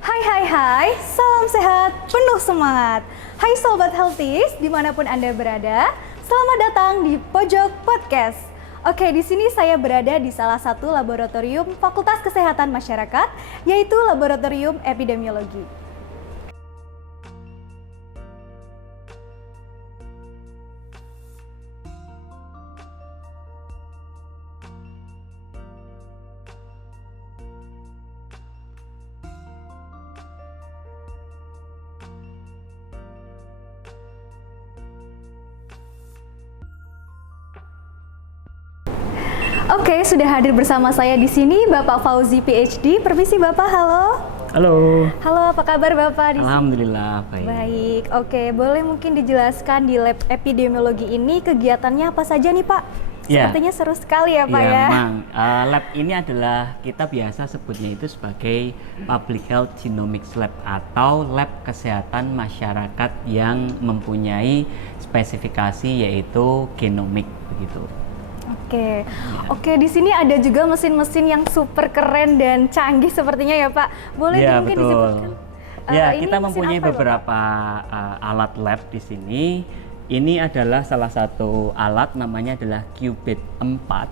Hai, salam sehat, penuh semangat. Hai Sobat Healthies, dimanapun Anda berada, selamat datang di Pojok Podcast. Oke, di sini saya berada di salah satu laboratorium Fakultas Kesehatan Masyarakat, yaitu Laboratorium Epidemiologi. Oke, sudah hadir bersama saya di sini Bapak Fauzi PhD. Permisi Bapak, halo. Halo. Halo, apa kabar Bapak di sini? Alhamdulillah, baik. Baik, oke. Boleh mungkin dijelaskan di lab epidemiologi ini kegiatannya apa saja nih Pak? Ya. Sepertinya seru sekali ya Pak ya. Memang. Lab ini adalah kita biasa sebutnya itu sebagai Public Health Genomics Lab atau lab kesehatan masyarakat yang mempunyai spesifikasi yaitu genomik begitu. Oke, oke. Di sini ada juga mesin-mesin yang super keren dan canggih sepertinya ya Pak. Boleh Ya, mungkin betul. disebutkan? Ya, Ini kita mesin mempunyai apa ya, Bapak? beberapa alat lab di sini. Ini adalah salah satu alat namanya adalah qubit 4,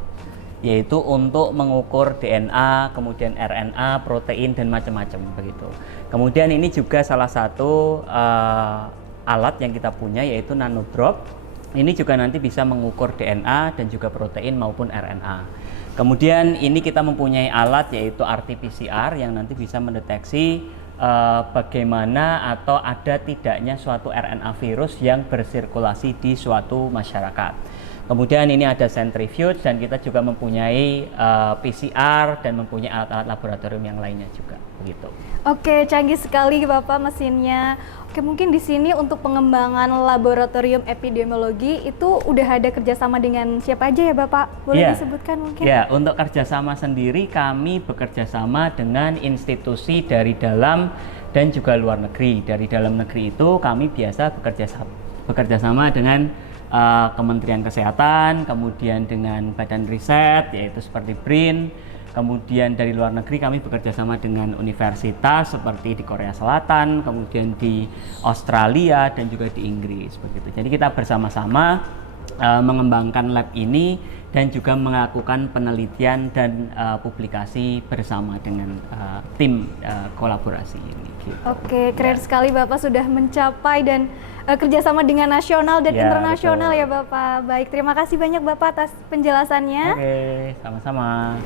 yaitu untuk mengukur DNA, kemudian RNA, protein dan macam-macam begitu. Kemudian ini juga salah satu alat yang kita punya yaitu nanodrop. Ini juga nanti bisa mengukur DNA dan juga protein maupun RNA. Kemudian ini kita mempunyai alat yaitu RT-PCR yang nanti bisa mendeteksi bagaimana atau ada tidaknya suatu RNA virus yang bersirkulasi di suatu masyarakat. Kemudian ini ada centrifuge dan kita juga mempunyai PCR dan mempunyai alat-alat laboratorium yang lainnya juga begitu. Oke, canggih sekali Bapak mesinnya. Oke, mungkin di sini untuk pengembangan laboratorium epidemiologi itu udah ada kerjasama dengan siapa aja ya Bapak? Boleh disebutkan mungkin? Ya, untuk kerjasama sendiri kami bekerjasama dengan institusi dari dalam dan juga luar negeri. Dari dalam negeri itu kami biasa bekerjasama dengan Kementerian Kesehatan, kemudian dengan badan riset yaitu seperti BRIN. Kemudian dari luar negeri kami bekerja sama dengan universitas seperti di Korea Selatan, kemudian di Australia dan juga di Inggris begitu. Jadi kita bersama-sama mengembangkan lab ini dan juga melakukan penelitian dan publikasi bersama dengan tim kolaborasi ini. Gitu. Oke, keren sekali Bapak sudah mencapai dan kerjasama dengan nasional dan Ya, internasional betul. ya Bapak. Baik, terima kasih banyak Bapak atas penjelasannya. Oke, sama-sama.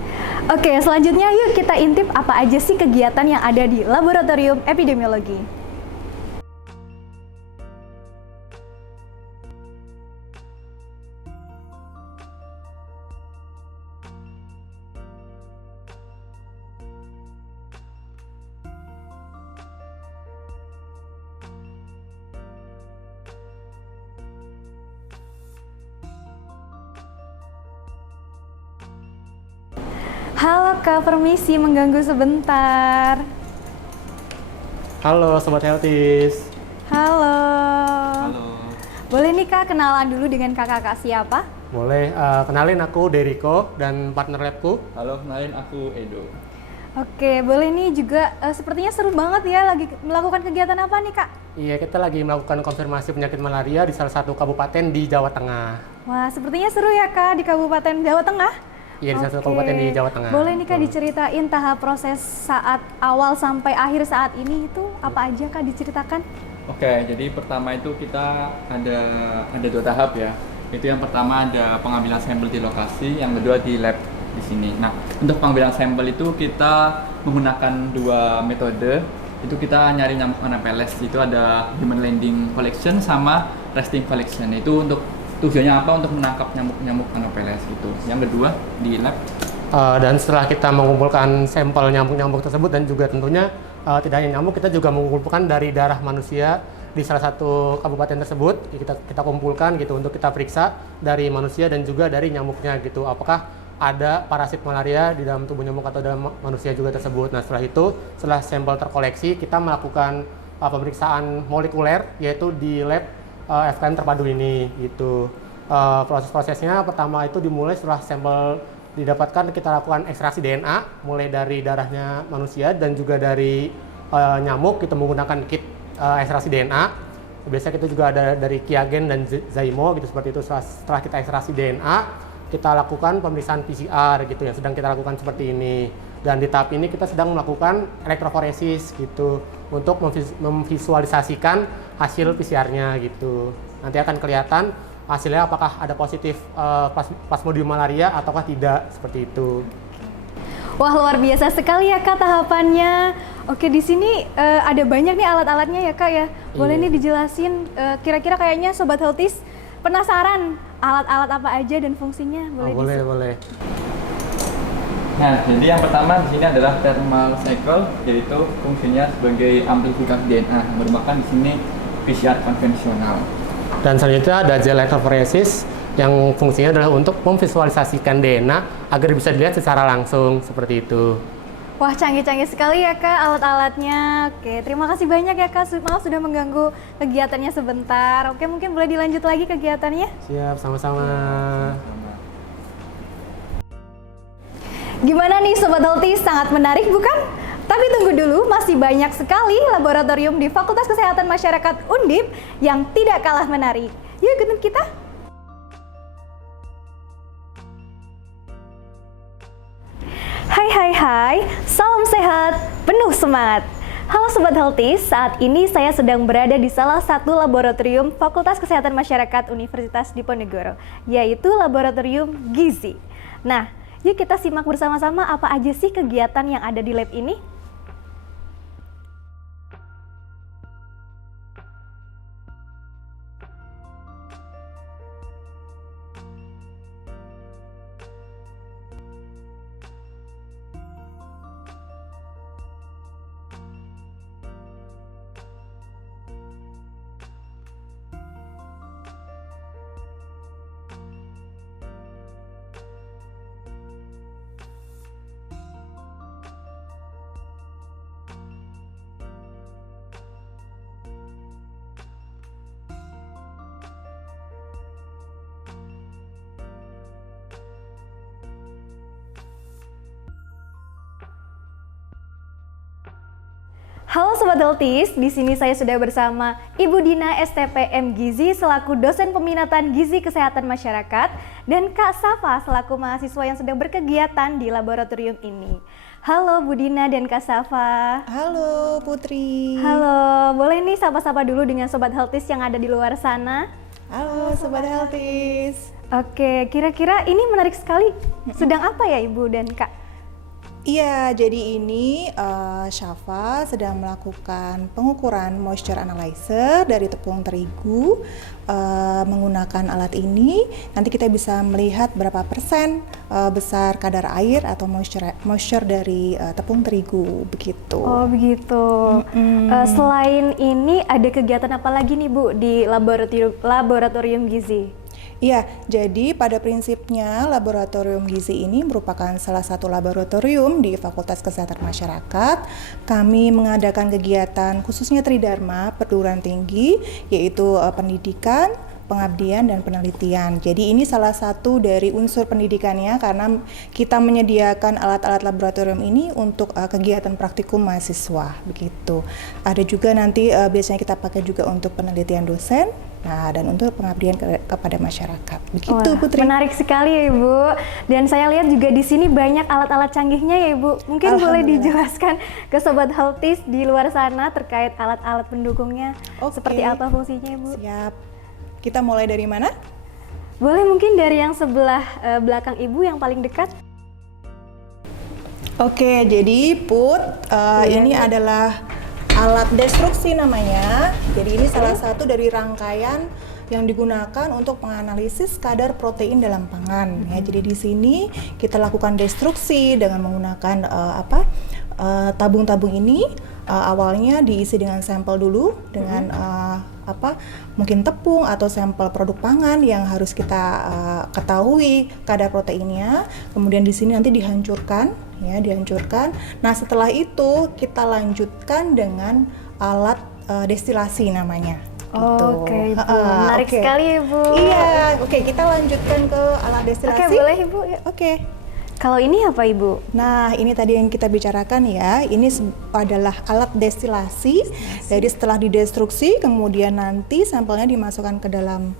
Oke, selanjutnya yuk kita intip apa aja sih kegiatan yang ada di Laboratorium Epidemiologi. Halo Kak, permisi mengganggu sebentar. Halo Sobat Healthies. Halo. Halo, Boleh nih Kak kenalan dulu dengan kakak-kakak siapa? Boleh kenalin aku Deriko dan partner labku. halo, kenalin aku Edo. Oke, boleh nih juga sepertinya seru banget ya lagi melakukan kegiatan apa nih Kak? Iya, kita lagi melakukan konfirmasi penyakit malaria di salah satu kabupaten di Jawa Tengah. Wah, sepertinya seru ya Kak di Kabupaten Jawa Tengah. Iya, di salah satu Oke. kabupaten di Jawa Tengah. Boleh nih Kak Betul. diceritain tahap proses saat awal sampai akhir saat ini itu apa aja Kak diceritakan? Oke, jadi pertama itu kita ada dua tahap ya. Itu yang pertama ada pengambilan sampel di lokasi, yang kedua di lab di sini. Nah, untuk pengambilan sampel itu kita menggunakan dua metode. Itu kita nyari nyamuk Anopheles, itu ada human landing collection sama resting collection. Itu untuk tujuannya apa? Untuk menangkap nyamuk-nyamuk Anopheles gitu. Yang kedua di lab. Dan setelah kita mengumpulkan sampel nyamuk-nyamuk tersebut dan juga tentunya tidak hanya nyamuk, kita juga mengumpulkan dari darah manusia di salah satu kabupaten tersebut. Kita kumpulkan gitu untuk kita periksa dari manusia dan juga dari nyamuknya gitu. Apakah ada parasit malaria di dalam tubuh nyamuk atau dalam manusia juga tersebut. Nah, setelah itu, setelah sampel terkoleksi, kita melakukan pemeriksaan molekuler yaitu di lab FKM terpadu ini gitu. Proses-prosesnya pertama itu dimulai setelah sampel didapatkan, kita lakukan ekstraksi DNA mulai dari darahnya manusia dan juga dari nyamuk, kita menggunakan kit ekstraksi DNA. Biasanya kita juga ada dari Qiagen dan Zymo gitu, seperti itu. Setelah kita ekstraksi DNA, kita lakukan pemeriksaan PCR gitu yang sedang kita lakukan seperti ini. Dan di tahap ini kita sedang melakukan elektroforesis gitu untuk memvisualisasikan hasil PCR-nya gitu. Nanti akan kelihatan hasilnya apakah ada positif Plasmodium malaria ataukah tidak, seperti itu. Wah, luar biasa sekali ya Kak tahapannya. Oke, di sini ada banyak nih alat-alatnya ya Kak ya. Boleh Iya. nih dijelasin kira-kira kayaknya Sobat Healthies penasaran alat-alat apa aja dan fungsinya? Boleh. Nah, jadi yang pertama di sini adalah thermal cycle, yaitu fungsinya sebagai amplifikasi DNA, merupakan di sini PCR konvensional. Dan selanjutnya ada gel electrophoresis yang fungsinya adalah untuk memvisualisasikan DNA agar bisa dilihat secara langsung, seperti itu. Wah, canggih-canggih sekali ya Kak alat-alatnya. Oke, terima kasih banyak ya Kak. Maaf sudah mengganggu kegiatannya sebentar. Oke, mungkin boleh dilanjut lagi kegiatannya? Siap, sama-sama. Gimana nih Sobat Healthies, sangat menarik bukan? Tapi tunggu dulu, masih banyak sekali laboratorium di Fakultas Kesehatan Masyarakat Undip yang tidak kalah menarik. Yuk ikut kita! Hai, salam sehat, penuh semangat. Halo Sobat Healthies, saat ini saya sedang berada di salah satu laboratorium Fakultas Kesehatan Masyarakat Universitas Diponegoro, yaitu Laboratorium Gizi. Nah, yuk kita simak bersama-sama apa aja sih kegiatan yang ada di lab ini. Halo Sobat Healthies, di sini saya sudah bersama Ibu Dina STPM Gizi selaku dosen peminatan Gizi Kesehatan Masyarakat dan Kak Safa selaku mahasiswa yang sedang berkegiatan di laboratorium ini. Halo Bu Dina dan Kak Safa. Halo Putri. Halo, boleh nih sapa-sapa dulu dengan Sobat Healthies yang ada di luar sana? Halo Sobat Healthies. Oke, kira-kira ini menarik sekali. Sedang apa ya Ibu dan Kak? Iya, jadi ini Syafa sedang melakukan pengukuran moisture analyzer dari tepung terigu menggunakan alat ini. Nanti kita bisa melihat berapa persen besar kadar air atau moisture dari tepung terigu, begitu. Oh begitu. Selain ini ada kegiatan apa lagi nih Bu di laboratorium gizi? Iya, jadi pada prinsipnya laboratorium gizi ini merupakan salah satu laboratorium di Fakultas Kesehatan Masyarakat. Kami mengadakan kegiatan khususnya Tridharma perguruan tinggi, yaitu pendidikan, pengabdian, dan penelitian. Jadi ini salah satu dari unsur pendidikannya karena kita menyediakan alat-alat laboratorium ini untuk kegiatan praktikum mahasiswa, begitu. Ada juga nanti biasanya kita pakai juga untuk penelitian dosen, nah dan untuk pengabdian kepada masyarakat. Begitu. Wah, Putri. menarik sekali ya Ibu. Dan saya lihat juga di sini banyak alat-alat canggihnya ya Ibu. Mungkin boleh dijelaskan ke Sobat Healthies di luar sana terkait alat-alat pendukungnya. Oke. Seperti apa fungsinya Ibu? Siap. Kita mulai dari mana? Boleh mungkin dari yang sebelah belakang Ibu yang paling dekat. Oke, jadi ini adalah alat destruksi namanya. Jadi ini salah satu dari rangkaian yang digunakan untuk menganalisis kadar protein dalam pangan. Ya, jadi di sini kita lakukan destruksi dengan menggunakan tabung-tabung ini. Awalnya diisi dengan sampel dulu dengan mungkin tepung atau sampel produk pangan yang harus kita ketahui kadar proteinnya. Kemudian di sini nanti dihancurkan. Nah, setelah itu kita lanjutkan dengan alat destilasi namanya. Oke, Ibu. Menarik sekali Ibu. Iya, oke, kita lanjutkan ke alat destilasi. Oke, boleh Ibu. Ya. Oke. Kalau ini apa Ibu? Nah, ini tadi yang kita bicarakan ya, ini adalah alat destilasi. Jadi setelah didestruksi, kemudian nanti sampelnya dimasukkan ke dalam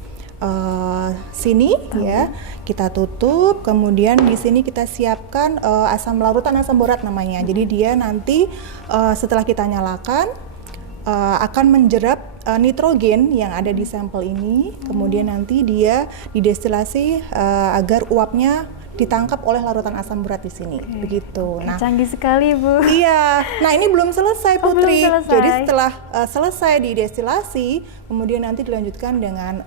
sini ya, kita tutup, kemudian di sini kita siapkan larutan asam borat namanya. Jadi dia nanti setelah kita nyalakan akan menjerap nitrogen yang ada di sampel ini, kemudian nanti dia didestilasi agar uapnya ditangkap oleh larutan asam berat di sini. Begitu. Nah, Canggih sekali Bu. iya. Nah, ini belum selesai Oh, belum Putri. selesai. Jadi setelah selesai didestilasi, kemudian nanti dilanjutkan dengan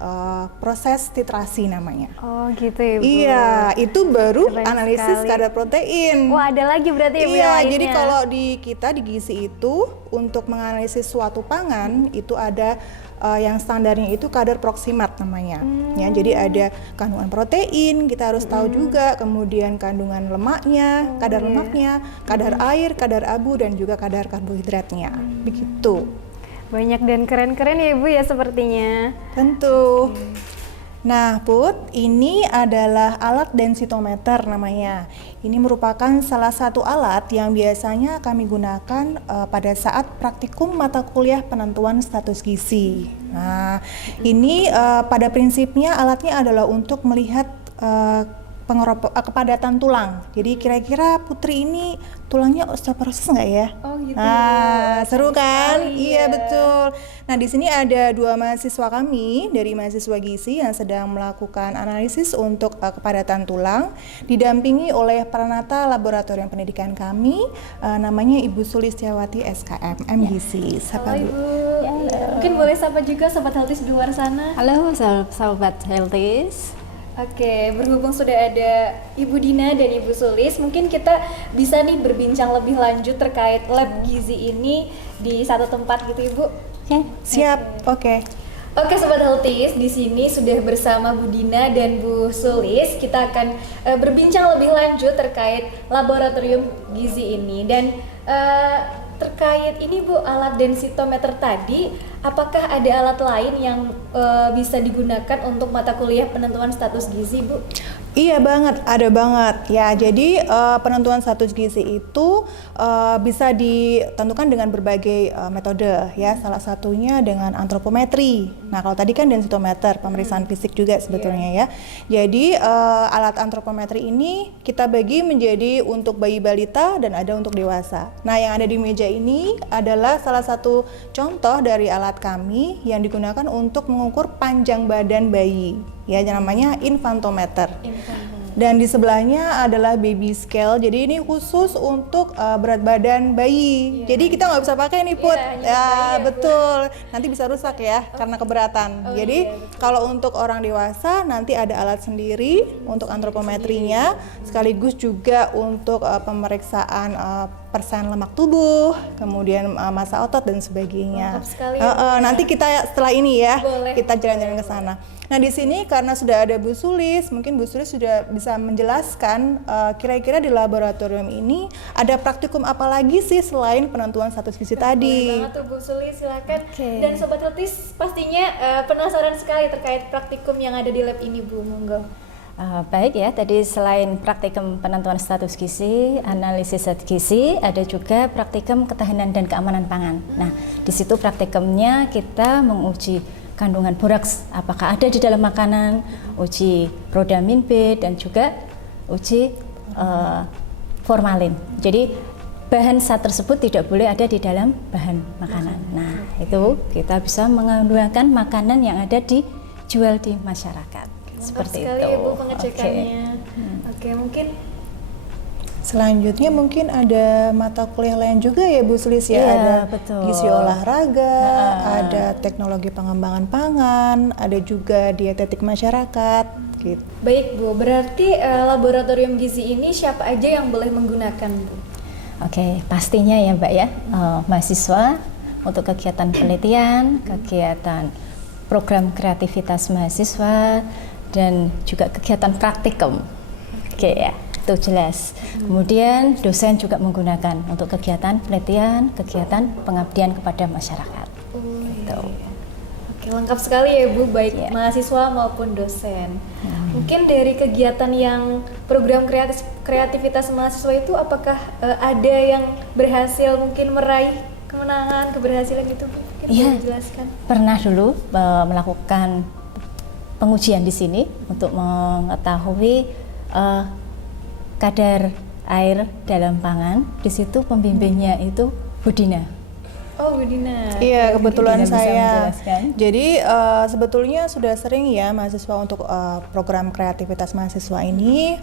proses titrasi namanya. Oh gitu ya Bu. Iya, itu baru Keren analisis sekali. kadar protein. Wah ada lagi berarti Ibu yang Iya, lainnya. jadi kalau di kita di gizi itu untuk menganalisis suatu pangan itu ada yang standarnya itu kadar proksimat namanya. Ya, jadi ada kandungan protein, kita harus tahu juga, kemudian kandungan lemaknya, kadar lemaknya, kadar air, kadar abu dan juga kadar karbohidratnya. Begitu. Banyak dan keren-keren ya Ibu ya sepertinya. Tentu. Nah, Put, ini adalah alat densitometer namanya. Ini merupakan salah satu alat yang biasanya kami gunakan pada saat praktikum mata kuliah penentuan status gizi. Nah, ini pada prinsipnya alatnya adalah untuk melihat kepadatan tulang. Jadi kira-kira Putri ini tulangnya osteoporosis nggak ya? Oh gitu. Nah, seru kan? sekali, Iya ya. betul. Nah, di sini ada 2 mahasiswa kami dari mahasiswa gizi yang sedang melakukan analisis untuk kepadatan tulang, didampingi oleh Pranata Laboratorium Pendidikan kami, namanya Ibu Sulistiawati SKM MGizi. Sapa Halo Bu. Ibu. Mungkin boleh sapa juga Sobat Healthies di luar sana. Halo sahabat Healthies. Oke, berhubung sudah ada Ibu Dina dan Ibu Sulis, mungkin kita bisa nih berbincang lebih lanjut terkait lab gizi ini di satu tempat gitu Ibu. Ya. Siap. Oke. Oke Sobat Healthies, di sini sudah bersama Bu Dina dan Bu Sulis. Kita akan berbincang lebih lanjut terkait laboratorium gizi ini dan terkait ini Bu, alat densitometer tadi, apakah ada alat lain yang bisa digunakan untuk mata kuliah penentuan status gizi Bu? Iya banget, ada banget. Ya, jadi penentuan status gizi itu bisa ditentukan dengan berbagai metode ya. Salah satunya dengan antropometri. Nah, kalau tadi kan densitometer, pemeriksaan fisik juga sebetulnya ya. Jadi alat antropometri ini kita bagi menjadi untuk bayi balita dan ada untuk dewasa. Nah, yang ada di meja ini adalah salah satu contoh dari alat kami yang digunakan untuk mengukur panjang badan bayi. Ya, namanya infantometer. Dan di sebelahnya adalah baby scale. Jadi ini khusus untuk berat badan bayi. Jadi kita nggak bisa pakai nih Put. Ya betul. Nanti bisa rusak ya karena keberatan. Jadi kalau untuk orang dewasa nanti ada alat sendiri untuk antropometrinya, sekaligus juga untuk pemeriksaan persen lemak tubuh, kemudian massa otot dan sebagainya. Mantap sekali. Nanti kita setelah ini ya, Boleh. kita jalan-jalan ke sana. Nah, di sini karena sudah ada Bu Sulis, mungkin Bu Sulis sudah bisa menjelaskan kira-kira di laboratorium ini ada praktikum apa lagi sih selain penentuan status gizi tadi. Boleh banget tuh Bu Sulis, silakan. Oke. Dan Sobat Healthies pastinya penasaran sekali terkait praktikum yang ada di lab ini Bu, monggo. Baik ya, tadi selain praktikum penentuan status gizi, analisis zat gizi, ada juga praktikum ketahanan dan keamanan pangan. Nah, di situ praktikumnya kita menguji kandungan boraks apakah ada di dalam makanan, uji prodamin B dan juga uji formalin. Jadi bahan zat tersebut tidak boleh ada di dalam bahan makanan. Nah, itu kita bisa menggunakan makanan yang ada dijual di masyarakat. Mantap Seperti sekali itu. Ibu pengecekannya. Oke, mungkin Selanjutnya mungkin ada mata kuliah lain juga ya Bu Sulis ya, Iya, ada betul. gizi olahraga, ada teknologi pengembangan pangan, ada juga dietetik masyarakat gitu. baik Bu, berarti laboratorium gizi ini siapa aja yang boleh menggunakan Bu? Oke, pastinya ya Mbak ya, mahasiswa untuk kegiatan penelitian, kegiatan program kreativitas mahasiswa, dan juga kegiatan praktikum. Oke ya, itu jelas. Kemudian dosen juga menggunakan untuk kegiatan penelitian, kegiatan pengabdian kepada masyarakat. Gitu. Oke, lengkap sekali ya Bu, baik Iya. mahasiswa maupun dosen. Mungkin dari kegiatan yang program kreativitas mahasiswa itu apakah ada yang berhasil mungkin meraih kemenangan, keberhasilan gitu Bu? Mungkin Iya. boleh dijelaskan. Pernah dulu melakukan pengujian di sini untuk mengetahui kadar air dalam pangan. Di situ pembimbingnya itu Budina. Oh, Bu Dina. Iya, kebetulan Budina bisa saya. menjelaskan. Jadi sebetulnya sudah sering ya mahasiswa untuk program kreativitas mahasiswa ini.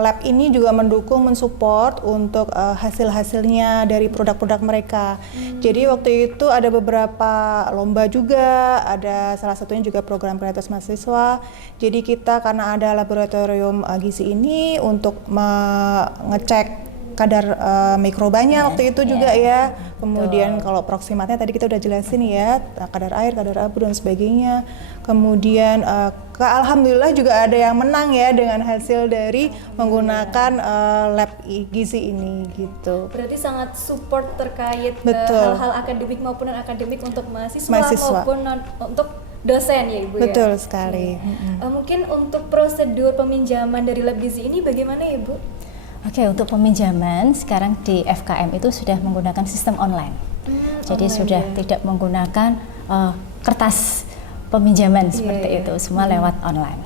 Lab ini juga mendukung, mensupport untuk hasil-hasilnya dari produk-produk mereka. Jadi waktu itu ada beberapa lomba juga, ada salah satunya juga program kreativitas mahasiswa. Jadi kita karena ada laboratorium gizi ini untuk mengecek kadar mikrobanya waktu itu juga ya. Kemudian kalau proksimatnya tadi kita udah jelasin ya, kadar air, kadar abu dan sebagainya. Kemudian alhamdulillah juga ada yang menang ya dengan hasil dari menggunakan lab gizi ini gitu. Berarti sangat support terkait Betul. hal-hal akademik maupun non akademik untuk mahasiswa, Mahasiswa. maupun untuk dosen ya Ibu ya. Betul sekali. Mungkin untuk prosedur peminjaman dari lab gizi ini bagaimana ya Bu? Oke, untuk peminjaman sekarang di FKM itu sudah menggunakan sistem online. Jadi online sudah ya. tidak menggunakan kertas peminjaman seperti iya. itu, semua lewat online.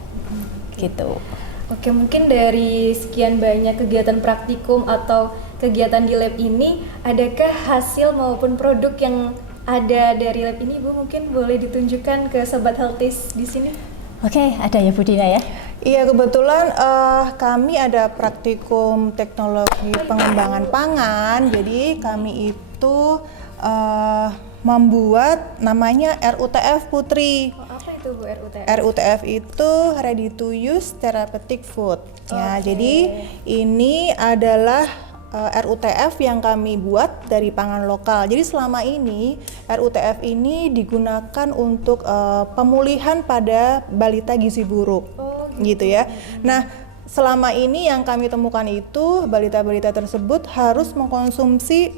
Gitu. Oke, mungkin dari sekian banyak kegiatan praktikum atau kegiatan di lab ini, adakah hasil maupun produk yang ada dari lab ini Bu mungkin boleh ditunjukkan ke Sobat Healthies di sini? Oke, ada ya Budina ya? Iya, kebetulan kami ada praktikum teknologi pengembangan pangan. Jadi kami itu membuat namanya RUTF Putri. Oh, apa itu Bu RUTF? RUTF itu Ready to Use Therapeutic Food. Ya, jadi ini adalah RUTF yang kami buat dari pangan lokal. Jadi selama ini RUTF ini digunakan untuk pemulihan pada balita gizi buruk, gitu ya. Nah, selama ini yang kami temukan itu balita-balita tersebut harus mengkonsumsi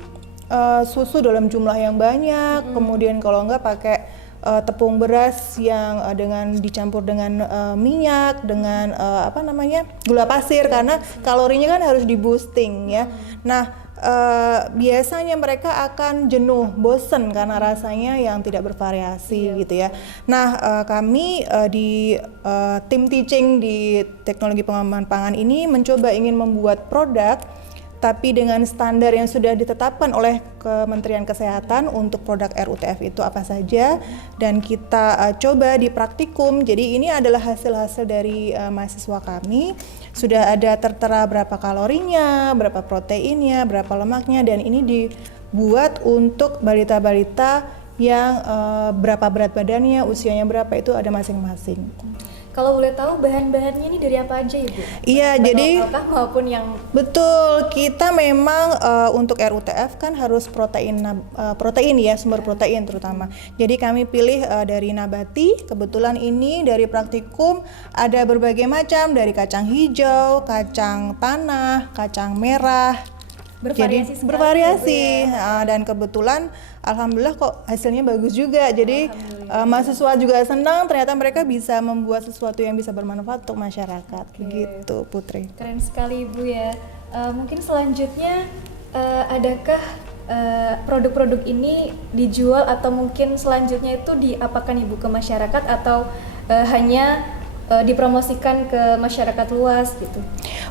susu dalam jumlah yang banyak, kemudian kalau enggak pakai tepung beras yang dengan dicampur dengan minyak, dengan gula pasir, karena kalorinya kan harus di boosting ya. Nah, biasanya mereka akan jenuh, bosen karena rasanya yang tidak bervariasi gitu ya. Nah, kami di tim teaching di teknologi pengembangan pangan ini mencoba ingin membuat produk tapi dengan standar yang sudah ditetapkan oleh Kementerian Kesehatan untuk produk RUTF itu apa saja, dan kita coba di praktikum. Jadi ini adalah hasil-hasil dari mahasiswa kami. Sudah ada tertera berapa kalorinya, berapa proteinnya, berapa lemaknya, dan ini dibuat untuk balita-balita yang berapa berat badannya, usianya berapa, itu ada masing-masing. Kalau boleh tahu bahan-bahannya ini dari apa aja Ibu? Iya, jadi Apakah maupun yang betul, kita memang untuk RUTF kan harus protein ya, sumber protein terutama. Jadi kami pilih dari nabati. Kebetulan ini dari praktikum ada berbagai macam, dari kacang hijau, kacang tanah, kacang merah. bervariasi Jadi sekali bervariasi ya, Bu ya? dan kebetulan alhamdulillah kok hasilnya bagus juga. Jadi mahasiswa juga senang, ternyata mereka bisa membuat sesuatu yang bisa bermanfaat untuk masyarakat. Gitu, Putri. Keren sekali Ibu ya. Mungkin selanjutnya adakah produk-produk ini dijual atau mungkin selanjutnya itu diapakan Ibu ke masyarakat atau hanya dipromosikan ke masyarakat luas gitu?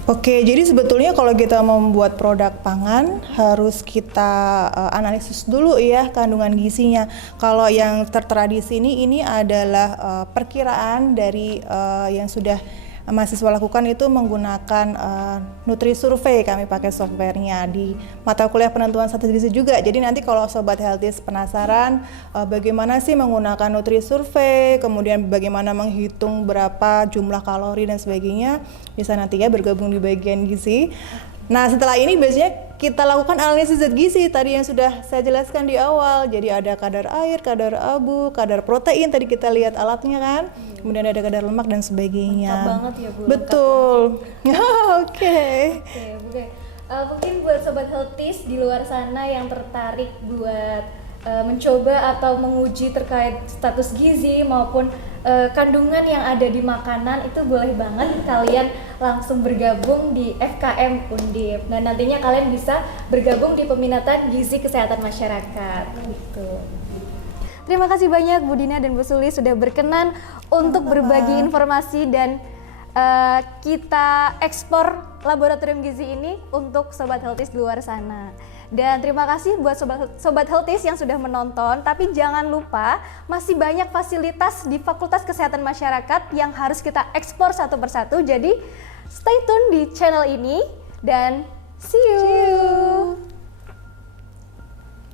Oke, jadi sebetulnya kalau kita membuat produk pangan harus kita analisis dulu ya kandungan gizinya. Kalau yang tertera di sini ini adalah perkiraan dari yang sudah mahasiswa lakukan itu menggunakan Nutri-Survey. Kami pakai softwarenya di mata kuliah penentuan status gizi juga. Jadi nanti kalau Sobat Healthies penasaran bagaimana sih menggunakan Nutri-Survey, kemudian bagaimana menghitung berapa jumlah kalori dan sebagainya, bisa nanti ya bergabung di bagian gizi. Nah, setelah ini biasanya kita lakukan analisis zat gizi tadi yang sudah saya jelaskan di awal. Jadi ada kadar air, kadar abu, kadar protein, tadi kita lihat alatnya kan. Kemudian ada kadar lemak dan sebagainya. Lengkap banget ya Bu. Betul. Oke. Oke, Bu. Mungkin buat Sobat Healthies di luar sana yang tertarik buat mencoba atau menguji terkait status gizi maupun kandungan yang ada di makanan, itu boleh banget kalian langsung bergabung di FKM Undip. Nah, nantinya kalian bisa bergabung di peminatan gizi kesehatan masyarakat gitu. Terima kasih banyak Bu Dina dan Bu Suli sudah berkenan untuk berbagi informasi dan kita ekspor laboratorium gizi ini untuk Sobat Healthies di luar sana. Dan terima kasih buat Sobat Healthies yang sudah menonton, tapi jangan lupa masih banyak fasilitas di Fakultas Kesehatan Masyarakat yang harus kita ekspor satu persatu. Jadi stay tune di channel ini dan see you.